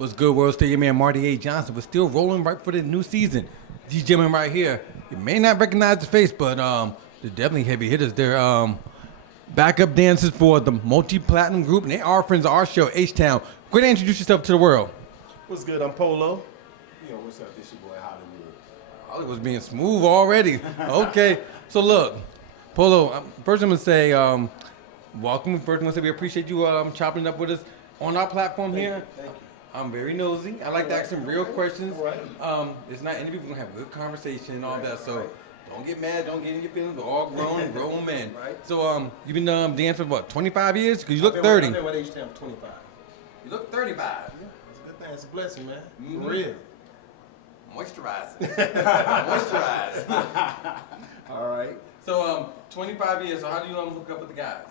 What's good, World State? Your man Marty A. Johnson. We're still rolling right for the new season. These gentlemen right here, you may not recognize the face, but they're definitely heavy hitters. They're backup dancers for the multi-platinum group, and they are friends of our show, H-Town. Go ahead and introduce yourself to the world. What's good? I'm Polo. Yo, what's up? This your boy Hollywood. Hollywood's being smooth already. Okay, so look, Polo, first I'm going to say welcome. First I'm going to say we appreciate you chopping it up with us on our platform here. Thank you. I'm very nosy. I like to ask some real questions. Right. It's not interview. We're gonna have a good conversation and all that. So don't get mad. Don't get in your feelings. We're all grown men. Right. So you've been dancing for what, 25 years? Cause you look 30. I've been with H-Town for 25. You look 35. Yeah, it's a good thing. It's a blessing, man. Mhm. For real. Moisturizing. Moisturize. All right. So 25 years. So how do you hook up with the guys?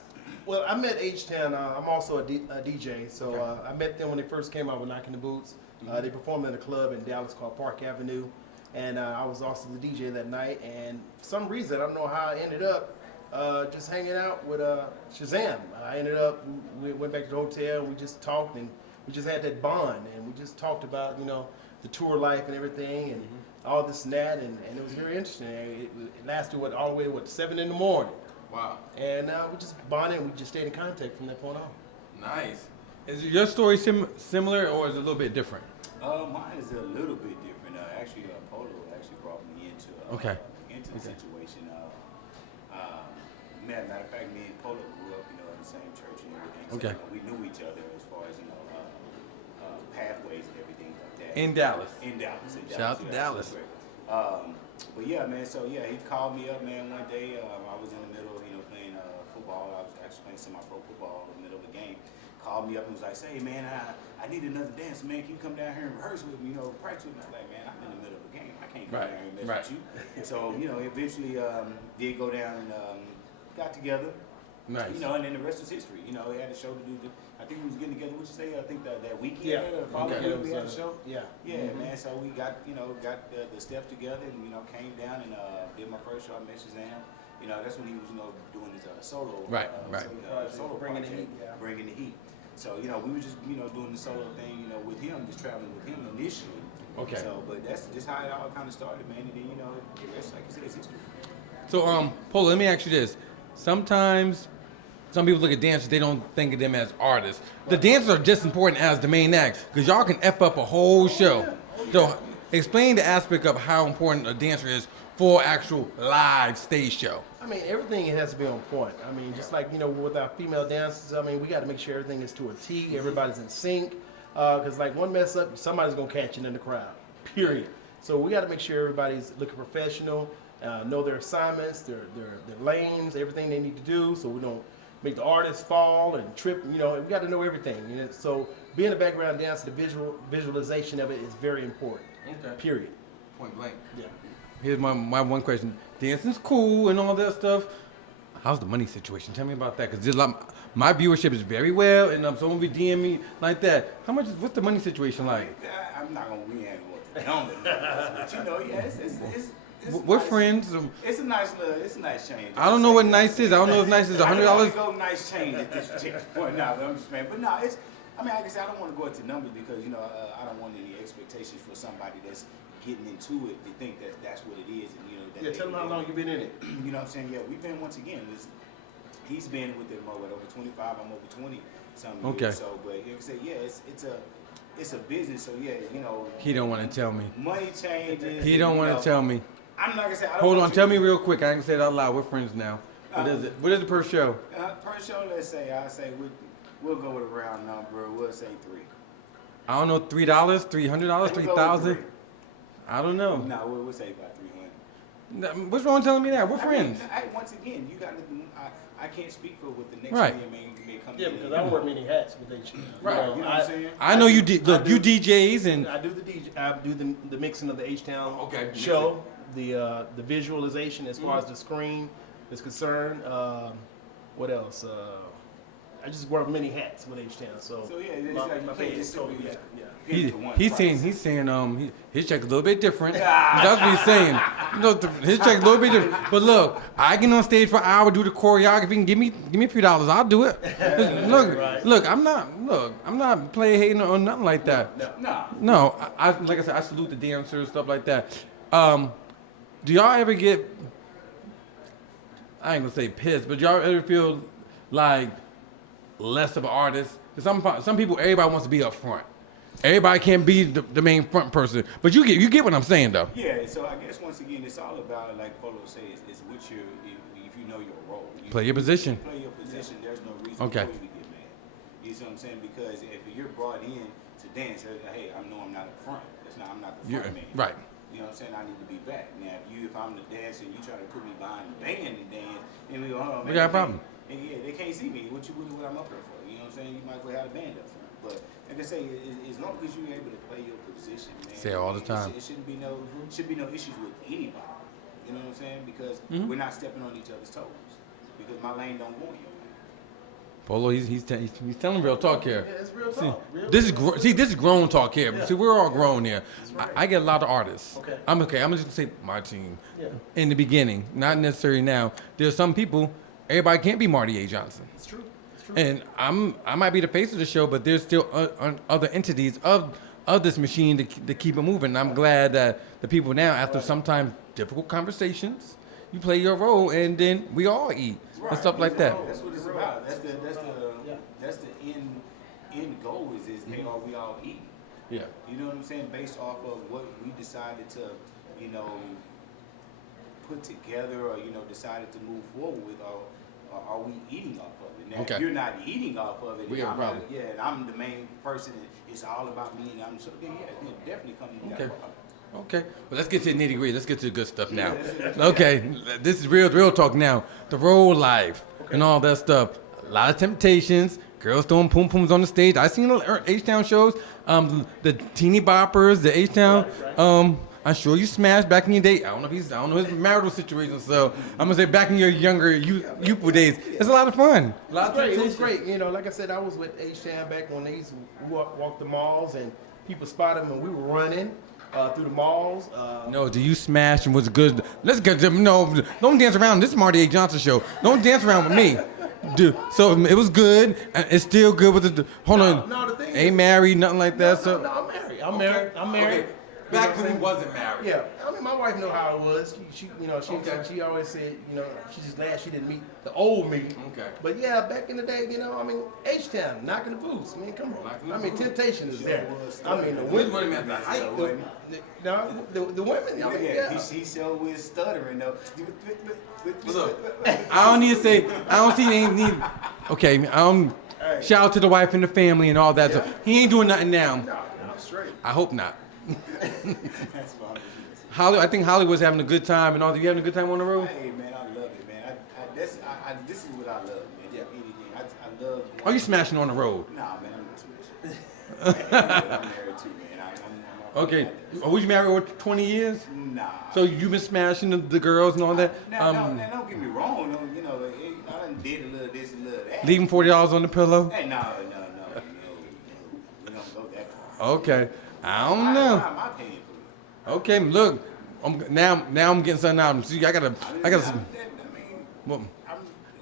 Well, I met H-Town. I'm also a DJ, so I met them when they first came out with Knocking the Boots. They performed in a club in Dallas called Park Avenue, and I was also the DJ that night. And for some reason, I don't know how I ended up just hanging out with Shazam. I ended up, we went back to the hotel, and we just talked, and we just had that bond, and we just talked about, you know, the tour life and everything, and all this and that, and it was very interesting. It lasted, all the way to, 7 in the morning. Wow. And we just bonded, and we just stayed in contact from that point on. Nice. Is your story similar or is it a little bit different? Mine is a little bit different. Polo actually brought me into the situation. Matter of fact, me and Polo grew up, in the same church and everything. So, we knew each other as far as pathways and everything like that. In Dallas. In Dallas. Shout out to Dallas. But yeah, man. So yeah, he called me up, man, one day. I was in the middle, playing football. I was actually playing semi-pro football in the middle of the game. Called me up and was like, "Say, man, I need another dance, man. Can you come down here and rehearse with me? Practice with me?" I'm like, "Man, I'm in the middle of a game. I can't come down here and mess with you." So eventually did go down and got together. Nice. And then the rest is history. He had a show to do. I think we was getting together. What you say? I think that weekend. We had a show. Yeah. Yeah, man. So we got the steps together and came down and did my first show. I met Shazam. That's when he was doing his solo. Solo Bringing the project, heat. Yeah. Bringing the heat. So we were just doing the solo thing. With him, just traveling with him initially. Okay. So, but that's just how it all kind of started, man. And then the rest, like you said, is history. So Polo, let me ask you this. Sometimes some people look at dancers, they don't think of them as artists. The dancers are just important as the main act, because y'all can F up a whole show. So explain the aspect of how important a dancer is for actual live stage show. I mean, everything has to be on point. I mean, just like, with our female dancers, I mean, we got to make sure everything is to a T, everybody's in sync. Because like one mess up, somebody's going to catch it in the crowd, period. So we got to make sure everybody's looking professional, know their assignments, their lanes, everything they need to do, so we don't make the artist fall and trip. We got to know everything. So being a background dancer, the visualization of it is very important. Okay. Period. Point blank. Yeah. Here's my one question. Dancing's cool and all that stuff. How's the money situation? Tell me about that, because my viewership is very well, and someone be DM me like that. What's the money situation like? I'm not gonna go to the number, but We're nice. friends. It's a nice change. I don't know what nice is. I don't know if nice is $100. I go nice change at this particular point. No, I'm just saying. But no, like I said, I don't want to go into numbers because I don't want any expectations for somebody that's getting into it to think that that's what it is. And Tell them how long you've been in it. You know what I'm saying? Yeah, we've been once again. He's been with it over 25. I'm over 20 something. Okay. Years, so, but like I said, yeah, it's a business. So yeah, He don't want to tell me. Money changes. He don't want to tell me. I'm not gonna say. I don't Hold want on, tell me real quick. I ain't gonna say it out loud. We're friends now. What is it? What is it per show? Per show, let's say we'll go with a round number. We'll say 3. I don't know, $3, $300, 3,000. I don't know. No, we'll say about 300. What's wrong with telling me that? We're friends. Once again, you got to. I can't speak for what the next Right. may come. Yeah, because I don't wear many hats with H. Right. You know what I'm saying? I know you did. Look, you DJs and I do the DJ. I do the mixing of the H-Town Okay. show, the visualization as far as the screen is concerned. What else? I just wear many hats with H-Town. So yeah, it's my, like my you pay can't is just totally simply yeah. pick the one He's price. saying his check's a little bit different. That's what he's saying. You know, his check's a little bit different. But look, I get on stage for an hour, do the choreography, and give me a few dollars, I'll do it. Look, I'm not playing hating or nothing like that. No, I like I said, I salute the dancers, stuff like that. Do y'all ever get? I ain't gonna say pissed, but y'all ever feel like less of an artist? Because some people, everybody wants to be up front. Everybody can't be the main front person. But you get what I'm saying, though. Yeah, so I guess once again, it's all about, like Polo says, is what if you know your role. Play your position. Play your position, there's no reason Okay. for you to get mad. You see what I'm saying? Because if you're brought in to dance, hey, I'm not up front. I'm not the front man. Right. You know what I'm saying? I need to be back. Now, if I'm the dancer and you try to put me behind the band and dance, then we go, oh, man. We got a problem. And yeah, they can't see me. What I'm up here for? You know what I'm saying? You might go have a band up front. But like I say, as long as you're able to play your position, man. Say it all the time. It shouldn't be no issues with anybody. You know what I'm saying? Because we're not stepping on each other's toes. Because my lane don't go in your lane. Polo, he's telling real talk here. Yeah, it's real talk. This is grown talk here. Yeah. See, we're all grown here. right. I get a lot of artists. Okay. I'm just gonna say my team. Yeah. In the beginning, not necessarily now. There's some people. Everybody can't be Marty A. Johnson. It's true. And I might be the face of the show, but there's still other entities of this machine to keep it moving. And I'm glad that the people now, after sometimes difficult conversations, you play your role, and then we all eat and stuff like that. That's what it's about. That's the end goal is hey, are we all eating? Yeah. You know what I'm saying? Based off of what we decided to, put together or, decided to move forward with, are we eating off of it? Now, Okay. if you're not eating off of it, We have a problem. and I'm the main person, and it's all about me, and I'm so, then definitely come to Okay. that problem. Okay, well, let's get to the nitty gritty. Let's get to the good stuff now. Okay, this is real talk now. The role life and all that stuff. A lot of temptations. Girls throwing pum pums on the stage. I seen H-Town shows. The teeny boppers, the H-Town. I'm sure you smashed back in your day. I don't know his marital situation. So I'm gonna say back in your younger youthful days. It's a lot of fun. It was great. Like I said, I was with H-Town back when they used to walk the malls and people spotted them and we were running through the malls. No, do you smash and was good? Let's get them. No, don't dance around. This is Marty A. Johnson show. Don't dance around with me. Dude, so it was good. And it's still good with the. Hold on. No, the thing ain't is, married, nothing like that. No, I'm married. I'm married. Okay. Back when he wasn't married. Yeah, I mean, my wife know how it was. She Okay. she always said, she's just glad she didn't meet the old me. Okay. But yeah, back in the day, H-Town, knocking the boots. I mean, come on. I mean, temptation is there. I mean, the women at the height. the women. I mean, yeah. He still was stuttering though. Look, I don't need to say. I don't see any need. Okay. Shout out to the wife and the family and all that. So he ain't doing nothing now. No, I'm straight. I hope not. That's fine. I think Hollywood's having a good time and all. You having a good time on the road? Hey man, I love it, man. This is what I love, man. Yeah. Anything. I love. Are you smashing on the road? Nah, man, I'm not smashing. I'm married too, man. I'm Okay. Was you married over 20 years? Nah. So you've been smashing the girls and all that? Now, don't get me wrong. I done did a little this and a little that. Leaving $40 on the pillow? Hey, no. We don't go that far. Okay. I don't know. Why am I paying for it? Okay, look. Now I'm getting something out. See, I gotta. I mean, Well,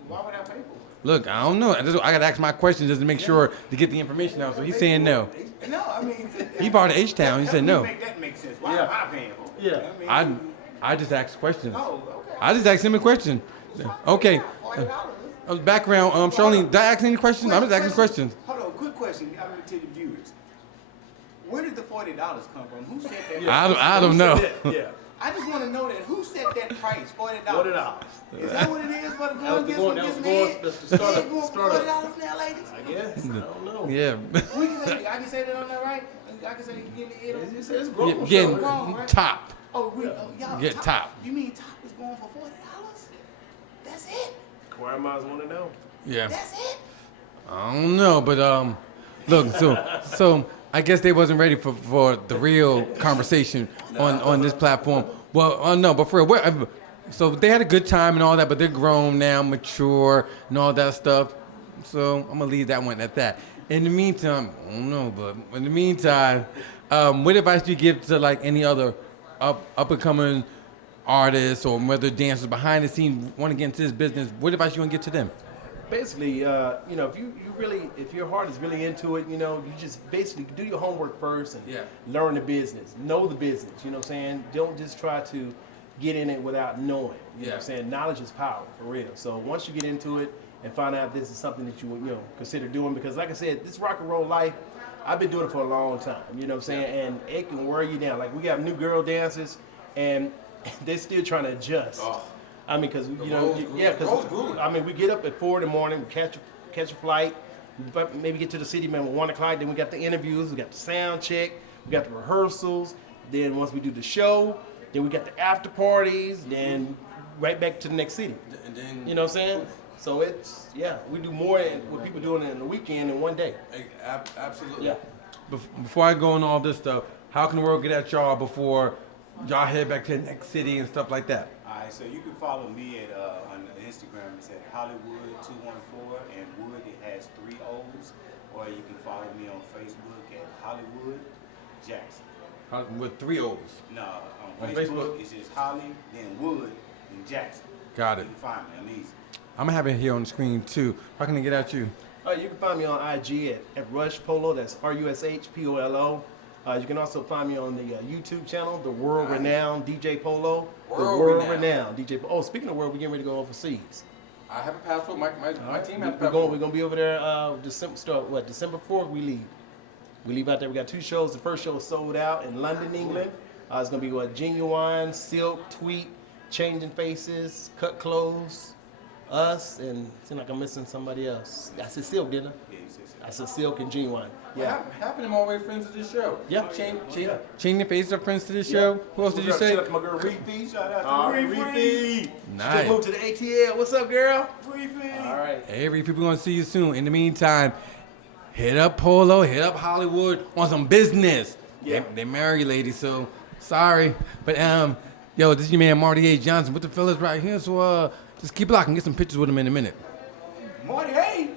why would I pay for it? look, I don't know. I gotta ask my questions just to make sure to get the information out. So he's saying no. No, I mean. He bought an H-Town. He said no. That makes sense. Why am I paying for it? Yeah. I mean, I just asked questions. Oh, okay. I just asked him a question. Okay. Background. Charlene, did I ask any questions? I'm just asking questions. Hold on, quick question. I'm gonna tell the viewers. Where did the $40 come from? Who set that? I don't know. Yeah. I just want to know that. Who set that price? $40. $40. Is that what it is for the That going was gets the from going- this that man? was the startup- They going for startup. $40 now, ladies? I guess. I don't know. Yeah. We can say, I can say that on that, right? I can say you give me it. It says grown. Getting Wrong, right? top. Oh, y'all. Get top. You mean top is going for $40? That's it. Grandmas want to know. Yeah. That's it. I don't know, but look, so I guess they wasn't ready for the real conversation on this platform. Well, no, but for real, so they had a good time and all that, but they're grown now, mature, and all that stuff. So I'm gonna leave that one at that. In the meantime, I don't know, but in the meantime, what advice do you give to like any other up and coming artists or whether dancers behind the scenes want to get into this business? What advice you want to give to them? Basically, if your heart is really into it, you just basically do your homework first and learn the business, know the business. You know what I'm saying? Don't just try to get in it without knowing. You know what I'm saying? Knowledge is power, for real. So once you get into it and find out this is something that you consider doing, because like I said, this rock and roll life, I've been doing it for a long time. You know what I'm saying? And it can wear you down. Like we got new girl dancers, and they're still trying to adjust. I mean, because we get up at 4 in the morning, we catch a flight, but maybe get to the city maybe 1 o'clock. Then we got the interviews, we got the sound check, we got the rehearsals. Then once we do the show, then we got the after parties. Then right back to the next city. And then you know what I'm saying? So we do more with people doing it in the weekend in one day. Absolutely. Yeah. Before I go on all this stuff, how can the world get at y'all before y'all head back to the next city and stuff like that? All right, so you can follow me at on Instagram. It's at Hollywood214, and Wood it has 3 O's. Or you can follow me on Facebook at Hollywood Jackson. With 3 O's. No, on Facebook it's just Holly, then Wood, and Jackson. Got it. You can find me. I'm easy. I'm gonna have it here on the screen too. How can I get at you? You can find me on IG at Rush Polo. That's RUSHPOLO. You can also find me on the YouTube channel, the world-renowned DJ Polo. World-renowned DJ Polo. Oh, speaking of world, we're getting ready to go overseas. I have a passport. My team has a We're passport. going to be over there December 4th we leave. We leave out there. We got 2 shows. The first show is sold out in London, England. It's going to be Genuine, Silk, Tweet, Changing Faces, Cut Clothes, us, and it seems like I'm missing somebody else. I said Silk, didn't I? Yeah, you said so. I said Silk and Genuine. Yeah. Half of them always friends to this show. Yeah. Changing Faces are friends to this show. Who else did you say? Shout out to my girl Reefy. Shout out to Reefy. Nice. Just moved to the ATL. What's up, girl? Reefy. All right. Every people gonna see you soon. In the meantime, hit up Polo, hit up Hollywood on some business. Yeah. They married ladies, so sorry. But yo, this is your man Marty A. Johnson with the fellas right here. So just keep locking, get some pictures with him in a minute. Marty, hey.